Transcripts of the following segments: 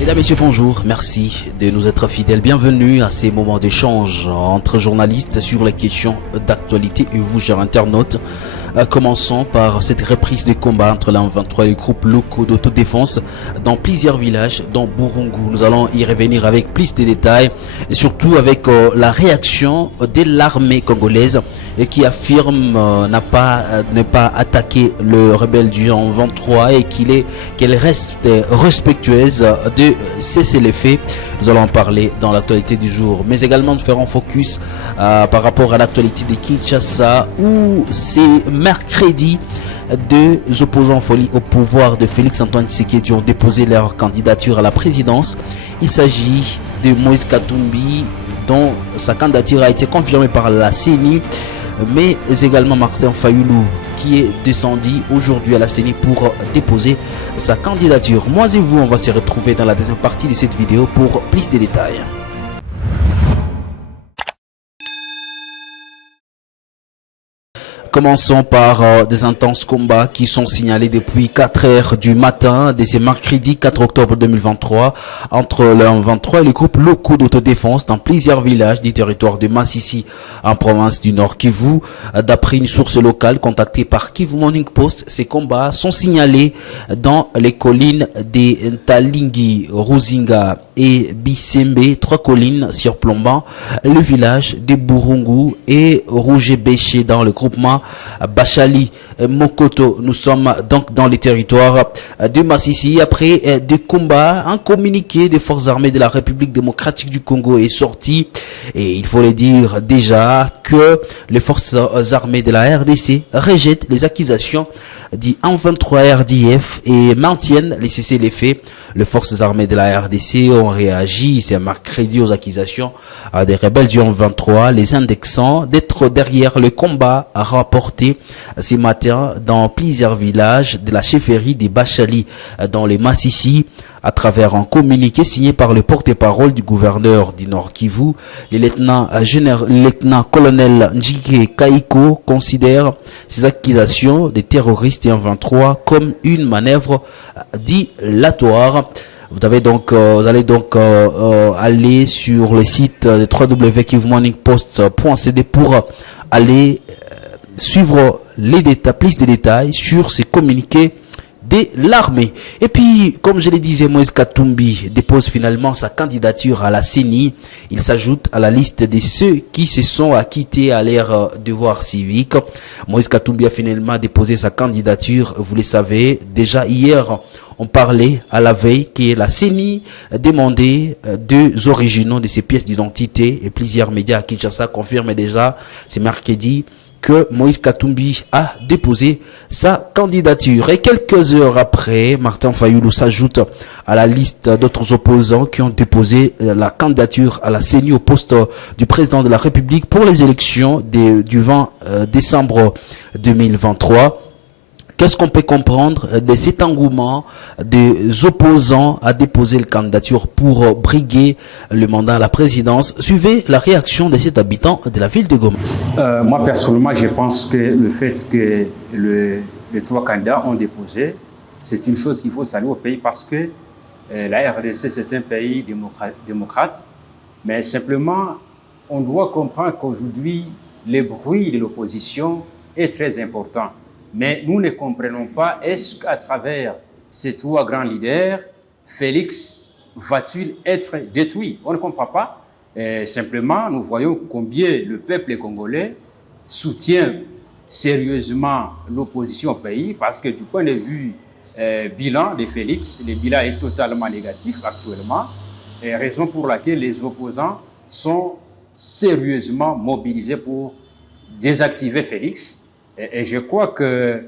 Mesdames, Messieurs, bonjour. Merci de nous être fidèles. Bienvenue à ces moments d'échange entre journalistes sur les questions d'actualité et vous, chers internautes. Commençons par cette reprise des combats entre la M23 et les groupes locaux d'autodéfense dans plusieurs villages dans Burungu. Nous allons y revenir avec plus de détails et surtout avec la réaction de l'armée congolaise et qui affirme ne pas attaquer le rebelle du M23 et qu'elle reste respectueuse de cesser les faits. Nous allons en parler dans l'actualité du jour, mais également nous ferons focus par rapport à l'actualité de Kinshasa où c'est mercredi deux opposants folie au pouvoir de Félix Antoine Tshisekedi ont déposé leur candidature à la présidence. Il s'agit de Moïse Katumbi dont sa candidature a été confirmée par la CENI, mais également Martin Fayulu qui est descendu aujourd'hui à la CENI pour déposer sa candidature. Moi et vous, on va se retrouver dans la deuxième partie de cette vidéo pour plus de détails. Commençons par des intenses combats qui sont signalés depuis 4 heures du matin de ce mercredi 4 octobre 2023 entre le M23 et les groupes locaux d'autodéfense dans plusieurs villages du territoire de Massissi en province du Nord Kivu. D'après une source locale contactée par Kivu Morning Post, ces combats sont signalés dans les collines des Ntalingi, Ruzinga et Bisembe, 3 collines surplombant le village de Burungu et Rouge-Béché dans le groupement Bachali Mokoto. Nous sommes donc dans les territoires de Massissi. Après des combats, un communiqué des forces armées de la République démocratique du Congo est sorti et il faut le dire déjà que les forces armées de la RDC rejettent les accusations du M23 RDF et maintiennent les cessez-les-feux. Les forces armées de la RDC ont réagi ce mercredi aux accusations des rebelles du M23, les indexant d'être derrière le combat rapporté ce matin dans plusieurs villages de la chefferie des Bachali dans les Massissi. À travers un communiqué signé par le porte-parole du gouverneur du Nord Kivu, le lieutenant-colonel Njike Kaiko considère ces accusations des terroristes et M23 comme une manœuvre dilatoire. Vous allez donc aller sur le site de www.kivumorningpost.cd pour aller suivre les détails, plus de détails sur ces communiqués de l'armée. Et puis, comme je le disais, Moïse Katumbi dépose finalement sa candidature à la CENI. Il s'ajoute à la liste de ceux qui se sont acquittés à leur devoir civique. Moïse Katumbi a finalement déposé sa candidature, vous le savez. Déjà hier, on parlait à la veille que la CENI demandait 2 originaux de ces pièces d'identité et plusieurs médias à Kinshasa confirment déjà ce mercredi que Moïse Katumbi a déposé sa candidature. Et quelques heures après, Martin Fayulu s'ajoute à la liste d'autres opposants qui ont déposé la candidature à la CENI au poste du président de la République pour les élections du 20 décembre 2023. Qu'est-ce qu'on peut comprendre de cet engouement des opposants à déposer la candidature pour briguer le mandat à la présidence? Suivez la réaction de cet habitant de la ville de Goma. Moi, personnellement, je pense que le fait que les 3 candidats ont déposé, c'est une chose qu'il faut saluer au pays parce que la RDC, c'est un pays démocrate, mais simplement, on doit comprendre qu'aujourd'hui, le bruit de l'opposition est très important. Mais nous ne comprenons pas, est-ce qu'à travers ces 3 grands leaders, Félix va-t-il être détruit? On ne comprend pas. Simplement, nous voyons combien le peuple congolais soutient sérieusement l'opposition au pays parce que du point de vue bilan de Félix, le bilan est totalement négatif actuellement. Et raison pour laquelle les opposants sont sérieusement mobilisés pour désactiver Félix. Et je crois que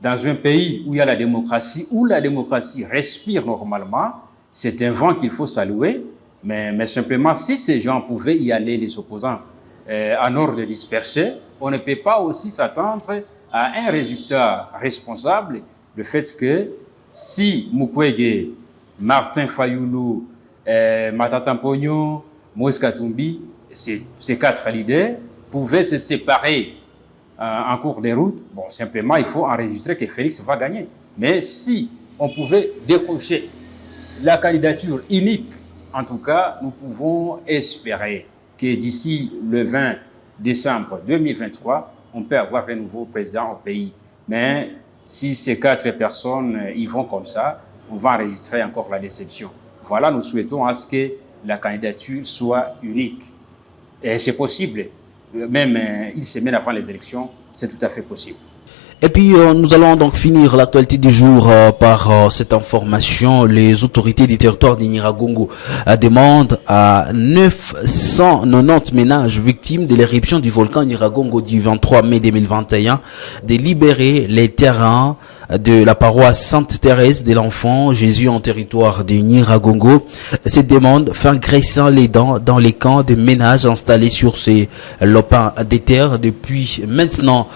dans un pays où il y a la démocratie, où la démocratie respire normalement, c'est un vent qu'il faut saluer. Mais simplement, si ces gens pouvaient y aller, les opposants, en ordre de disperser, on ne peut pas aussi s'attendre à un résultat responsable. Le fait que si Mukwege, Martin Fayulu, Matata Ponyo, Moïse Katumbi, ces 4 leaders pouvaient se séparer en cours de route, bon, simplement, il faut enregistrer que Félix va gagner. Mais si on pouvait décrocher la candidature unique, en tout cas, nous pouvons espérer que d'ici le 20 décembre 2023, on peut avoir un nouveau président au pays. Mais si ces 4 personnes y vont comme ça, on va enregistrer encore la déception. Voilà, nous souhaitons à ce que la candidature soit unique. Et c'est possible, même une semaine avant les élections, c'est tout à fait possible. Et puis, nous allons donc finir l'actualité du jour par cette information. Les autorités du territoire de Nyiragongo demandent à 990 ménages victimes de l'éruption du volcan Nyiragongo du 23 mai 2021 de libérer les terrains de la paroisse Sainte-Thérèse de l'Enfant Jésus en territoire de Nyiragongo. Cette demande fait graissant les dents dans les camps de ménages installés sur ces lopins des terres depuis maintenant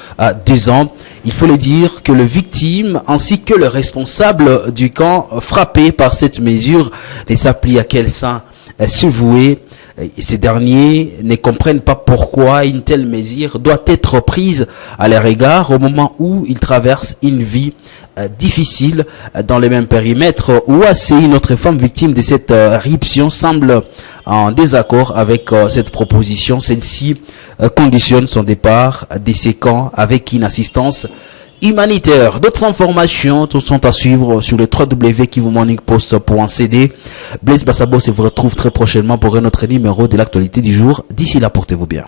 2 ans. Il faut le dire que les victimes ainsi que le responsable du camp frappé par cette mesure ne s'appliquent à quel sein se vouer. Ces derniers ne comprennent pas pourquoi une telle mesure doit être prise à leur égard au moment où ils traversent une vie difficile dans le même périmètre. Ouassé, une autre femme victime de cette éruption, semble en désaccord avec cette proposition. Celle-ci conditionne son départ de ces camps avec une assistance humanitaire. D'autres informations sont à suivre sur le www.kivumorningpost.cd. Blaise Bassabo se vous retrouve très prochainement pour un autre numéro de l'actualité du jour. D'ici là, portez-vous bien.